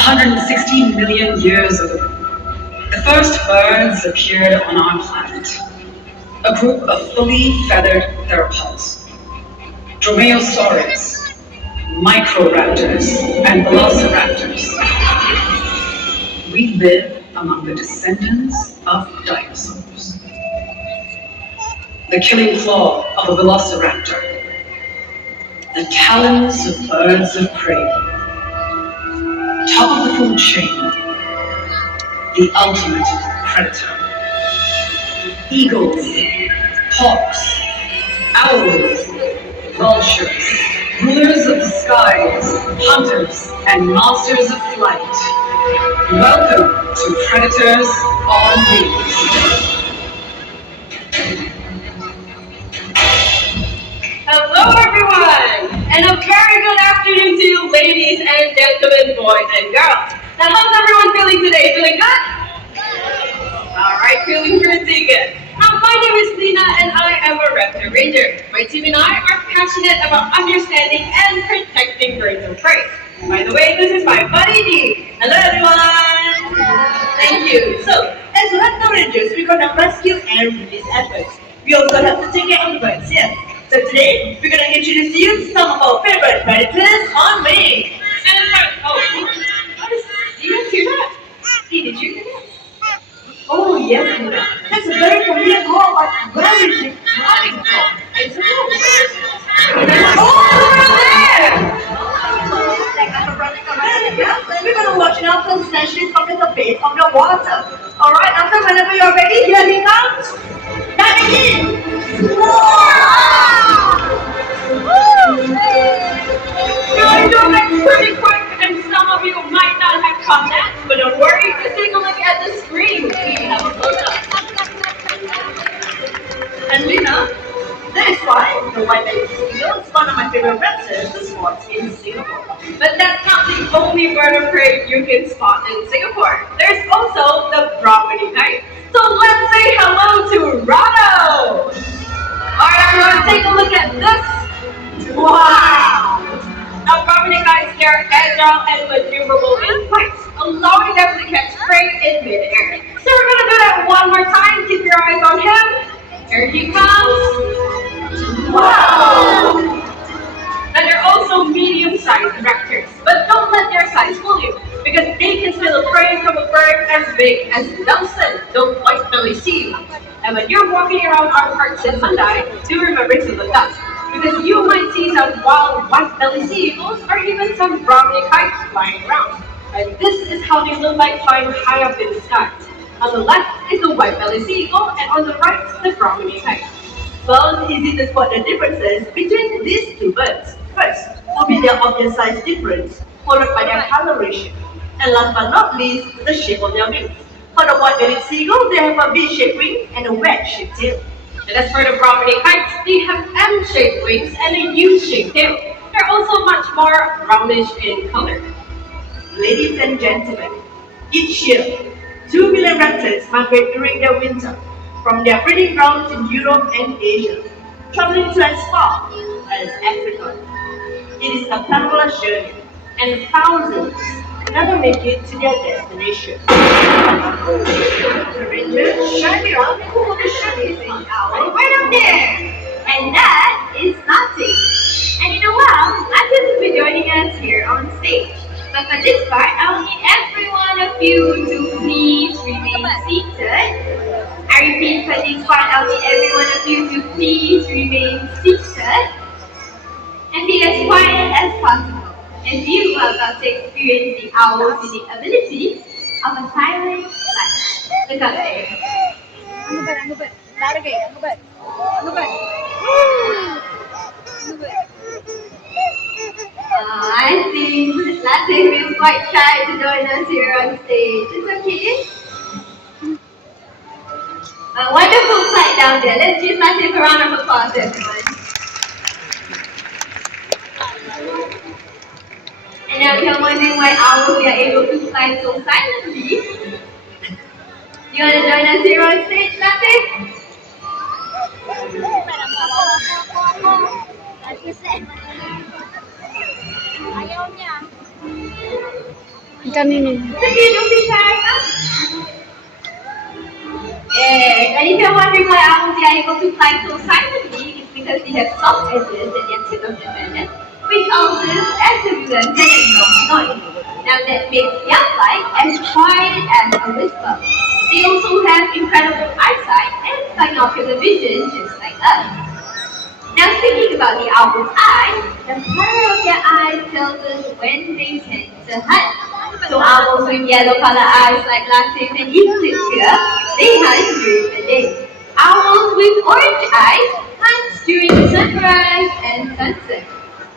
160 million years ago, the first birds appeared on our planet. A group of fully feathered theropods, dromaeosaurids, microraptors, and velociraptors. We live among the descendants of dinosaurs. The killing claw of a velociraptor, the talons of birds of prey, top of the food chain, the ultimate predator. Eagles, hawks, owls, vultures, rulers of the skies, hunters, and masters of flight. Welcome to Predators on Wings. Hello everyone, and a very good afternoon to you ladies and gentlemen, boys and girls. Now how's everyone feeling today? Feeling good? Alright, feeling pretty good. Now my name is Lena and I am a Raptor Ranger. My team and I are passionate about understanding and protecting birds of prey. By the way, this is my buddy D. Hello everyone! Thank you. So, as Raptor Rangers, we're gonna rescue and release efforts. We also have to take care of the birds here. So today, we're going to introduce to you some of our favorite predators on wing. And do you guys hear that? Hey, did you hear that? Oh, yes, Luna. That's a very familiar call, but where is it coming from? I don't know. Oh, over there! We're going to watch Nelson essentially from the base of the water. Alright, Nelson, whenever you're ready, here he comes. Dive in! I know that's pretty quick, and some of you might not have caught that, but don't worry, just take a look at the screen. We have a close-up. And Lena, that is why the white-bellied seagull is one of my favorite raptors to spot in Singapore. But that's not the only bird of prey you can spot in Singapore. There's also the Brahminy kite. So let's say hello to Rado! Alright everyone, take a look at this. Wow! Now Brahminy kites, they're agile and maneuverable in flight, allowing them to catch prey in mid-air. So we're gonna do that one more time. Keep your eyes on him. Here he comes. Wow! Now they're also medium-sized raptors, but don't let their size fool you, because they can steal a prey from a bird as big as Nelson, the white-bellied seagull. And when you're walking around our parks in Mandai, do remember to look up, because you might see some wild white-bellied seagulls or even some Brahminy kites flying around. And this is how they look like flying high up in the sky. On the left is the white-bellied seagull, and on the right, the Brahminy kite. Well, it's easy to spot the differences between these two birds. First will be their obvious size difference, followed by their coloration, and last but not least, the shape of their wings. For the white-bellied seagull, they have a V-shaped wing and a wedge-shaped tail. And as for the Brahminy kites, they have M-shaped wings and a U-shaped tail. They're also much more brownish in color. Ladies and gentlemen, each year, 2 million raptors migrate during their winter from their breeding grounds in Europe and Asia, traveling to as far as Africa. It is a perilous journey, and thousands never make it to their destination. The Rangers, shine me around, who will be showcasing our right up there. And that is Nazi. And in a while, Nazi will be joining us here on stage. But for this part, I'll need every one of you to please remain seated. I repeat, for this part, I'll need every one of you to please remain seated and be as quiet as possible, as you are about to experience the owl's unique ability of a silent life. Look up there. I think Latif is quite shy to join us here on stage. It's okay. A wonderful flight down there. Let's give Latif a round of applause, everyone. And now you're wondering why owls are able to fly so silently. You want to join us here on stage, Latif? Kanino? Sige, don't be shy. Yes, and if you're wondering why owls are able to fly so silently, it's because they have soft edges at their tip of the feathers, which also as a result and no noise. Now that makes their flight as quiet as a whisper. They also have incredible eyesight and binocular vision just like us. Now speaking about the owl's eyes, the color of their eyes tells us when they tend to hunt. So owls with yellow color eyes like Latin and Euclid here, they hunt during the day. Owls with orange eyes hunt during sunrise and sunset.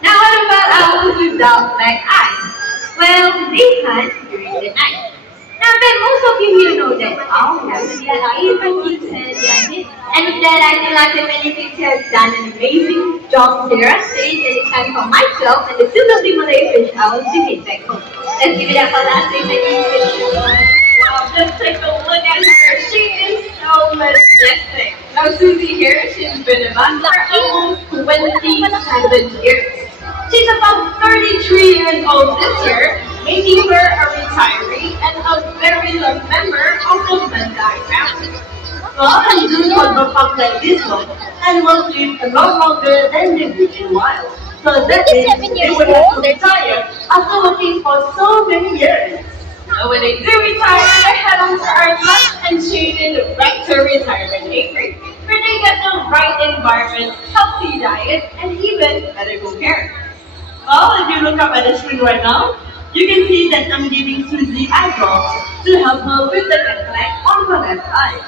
Now what about owls with dark black eyes? Well, they hunt during the night. Now then, most of you here know that owls are able to tell their name. And with that, I feel like the many things have done an amazing job here on stage, and it's time for myself and the two lovely Malay fish owls to head back home. Let's give it up for that Many fish. Wow, just take a look at her. She is so majestic. Now Susie here, she's been a us for almost 27 years. She's about 33 years old this year, making her a retiree and a very loved member of the Mandai family. Well, and do not like this one, animals live a lot longer than they do in wild. So that means they would have to retire after working for so many years. And when they do retire, they head on to Earth and tune in right to retirement acreage, where they get the right environment, healthy diet, and even medical care. Well, if you look up at the screen right now, you can see that I'm giving Susie eye drops to help her with the cataract on her left eye.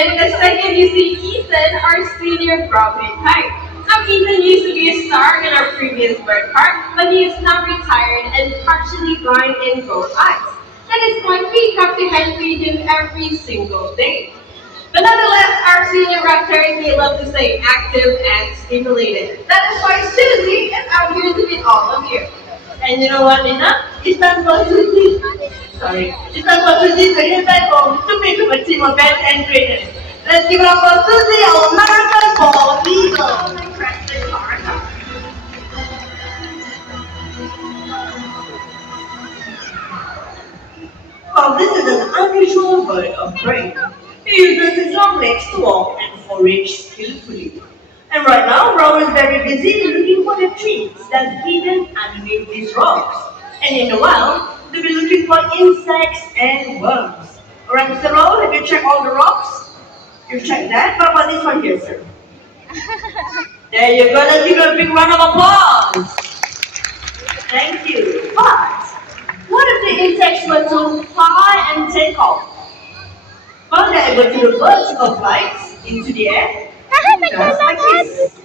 And in a second, you see Ethan, our senior Broadway type. Now, Ethan used to be a star in our previous bird park, but he is now retired and partially blind in both eyes. At this point, we have to hand feed him every single day. But nonetheless, our senior raptors, they love to stay active and stimulated. That is why Susie is out here to meet all of you. And you know what, Nina? It's time for Susie. Sorry. It's time for Susie to head back home to pick up a team of vets and trainers. Let's give it up for Susie, our American bald eagle. Well, this is an unusual bird of prey. He uses his long legs to walk and forage skillfully. And right now, Brown is very busy looking for the treats that's hidden underneath these rocks. And in a while, they'll be looking for insects and worms. Alright, Mr. Rowe, have you checked all the rocks? You've checked that? What about this one here, sir? There you go, let's give him a big round of applause. Thank you. But, what if the insects were to fly and take off? Well, they're able to do vertical flights into the air, just like this.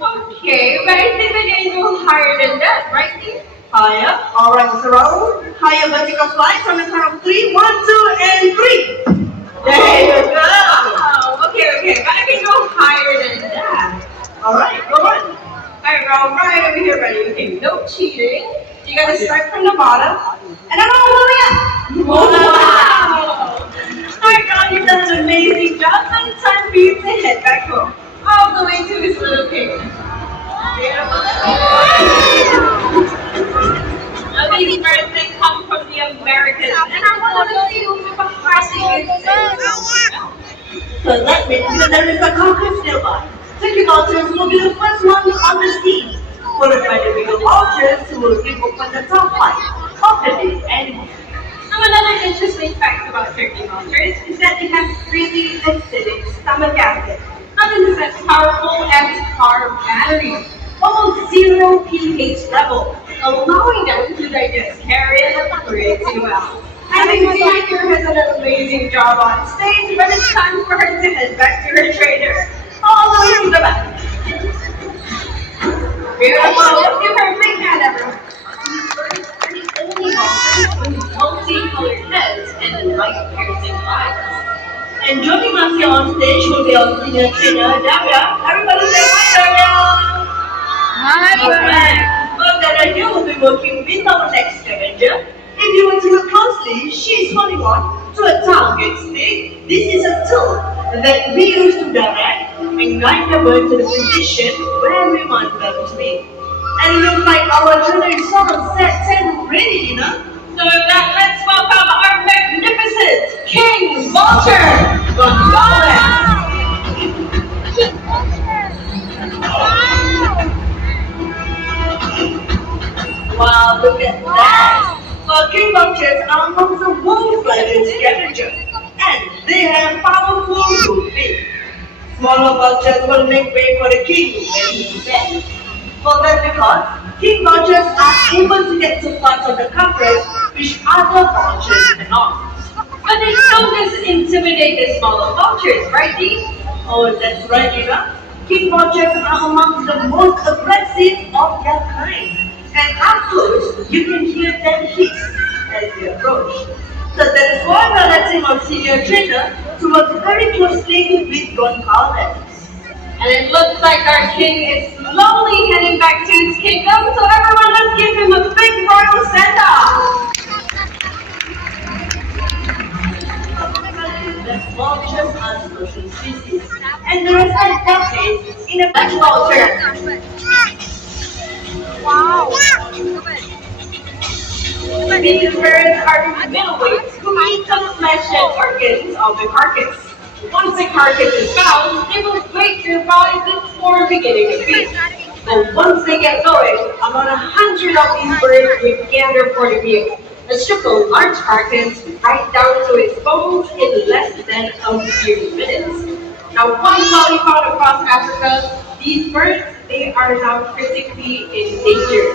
Okay, but I think we can go higher than that, right, Steve? Higher. Alright, Mr. Raul. Higher vertical flights on the count of three. 1, 2, and 3. There you go. Wow. Okay, but I can go higher than that. Alright, go on. Alright, Raul, right over here, buddy. Okay, no cheating. You gotta start from the bottom, and then all the way up. Wow! Alright, Raul, you've done an amazing job, and it's time for you to head back home. All the way to this little cave. Now these birds, they come from the Americas, and I want to see you with a hearty so that means that there is a carcass nearby. Turkey vultures will be the first ones on the scene, followed by the bigger vultures who will give up on the top flight of the big animal. Now another interesting fact about turkey vultures is that they have really acidic stomach acid. Now this is as powerful as car batteries, almost 0 pH level, allowing them to digest carrion pretty well. I think Tina here has done an amazing job on stage, but it's time for her to head back to her trainer, all the way to the back. Beautiful, let's give her a big hand, everyone. These birds are the only vultures with multi-colored heads and light-piercing eyes. And joining us here on stage will be our senior trainer, Daria. Everybody say hi, Daria! Hi, alright. Well, Daria will be working with our next scavenger. If you want to look closely, she's holding on to a target stick. This is a tool that we use to direct and guide the bird to the position where we want them to be. And it looks like our trainer is sort of set ready, you know? So with that, let's welcome our magnificent King Vulture Gonzalez. Wow, look at that. Well, King Vultures are among the world's largest scavengers, and they have powerful good feet. Smaller vultures will make way for the king when he descends. Well, that's because king vultures are able to get to parts of the carcass which other vultures cannot. But they don't just intimidate the smaller vultures, right, Dee? Oh, that's right, Eva. King vultures are among the most aggressive of their kind. And up close, you can hear them hiss as they approach. So that is why we're letting our senior trainer to work very closely with Gonzalez. And it looks like our king is slowly heading back to his kingdom, so everyone let's give him a big royal send-off. The vultures are social species, and there is a decade in a Dutch vulture. These birds are middleweights who eat the flesh and organs of the carcass. Once the carcass is found, they will wait nearby before beginning to feed. And once they get going, about 100 of these birds will gather for the meal. A strip of large carcass right down to its bones in less than a few minutes. Now, once slowly found across Africa, these birds, they are now critically endangered.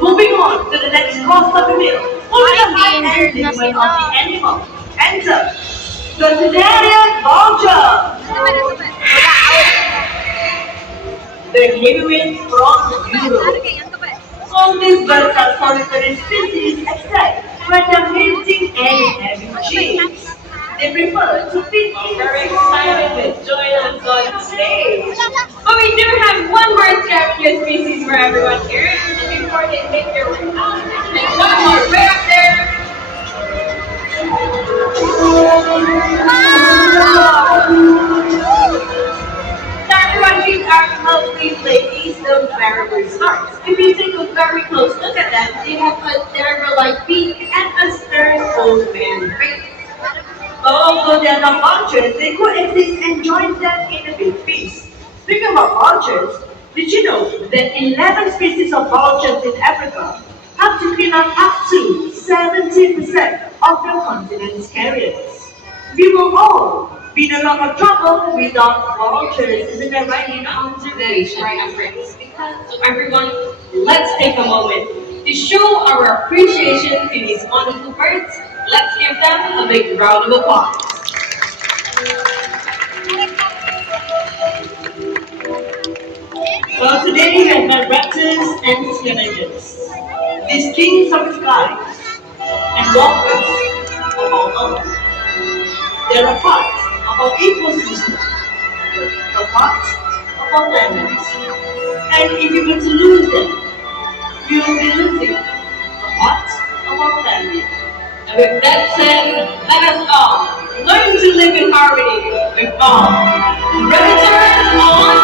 Moving on to the next course of the meal. Only the height and movement of the animal. Enter the Canadian vulture. The heavyweights from Europe. All these birds are solitary species except when they're mating and having chicks. They prefer to feed in very excited to join us on stage. But we do have one more scavenger species for everyone here. And before they make their way out, there's one more way up there. Everyone, these are lovely ladies, the marabou stars. If you take a very close look at them, they have a dagger-like beak and a stern old man face. Although they are not vultures, they coexist and join them in a big feast. Speaking about vultures, did you know that 11 species of vultures in Africa have to clean up to 70% of the continent's carriers? We will all be in a lot of trouble without vultures, isn't that right, Nina? That is right, my friends. So everyone, let's take a moment to show our appreciation to these wonderful birds. Let's give them a big round of applause. Well, today we have got raptors and scavengers. These kings of the skies and walkers of our earth. They're a part of our ecosystem, a part of our planet. And if we were to lose them, we will be losing a part of our planet. And with that said, let us all learn to live in harmony with all. Predators on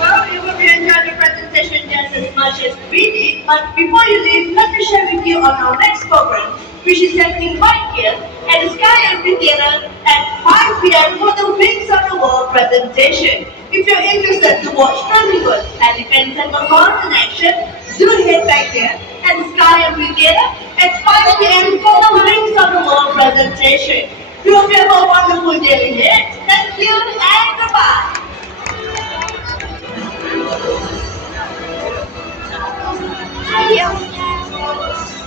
Well, we hope you enjoyed the presentation just as much as we did. But before you leave, let me share with you on our next program, which is happening right here at the Sky Amphitheater at 5 p.m. for the Wings of the World presentation. If you're interested to watch flamingos, elephants, and macaws in action, do head back here at the Sky Amphitheater at 5 p.m. for the Wings of the World presentation. We hope you have a wonderful day ahead. Thank you and goodbye.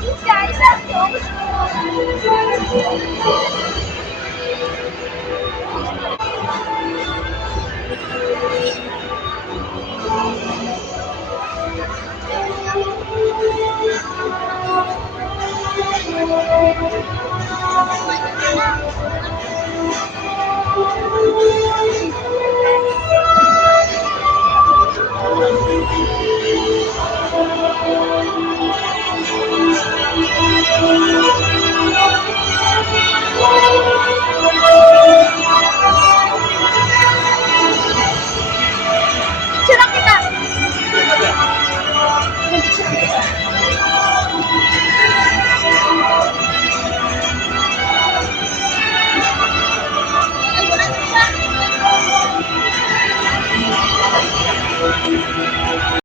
You guys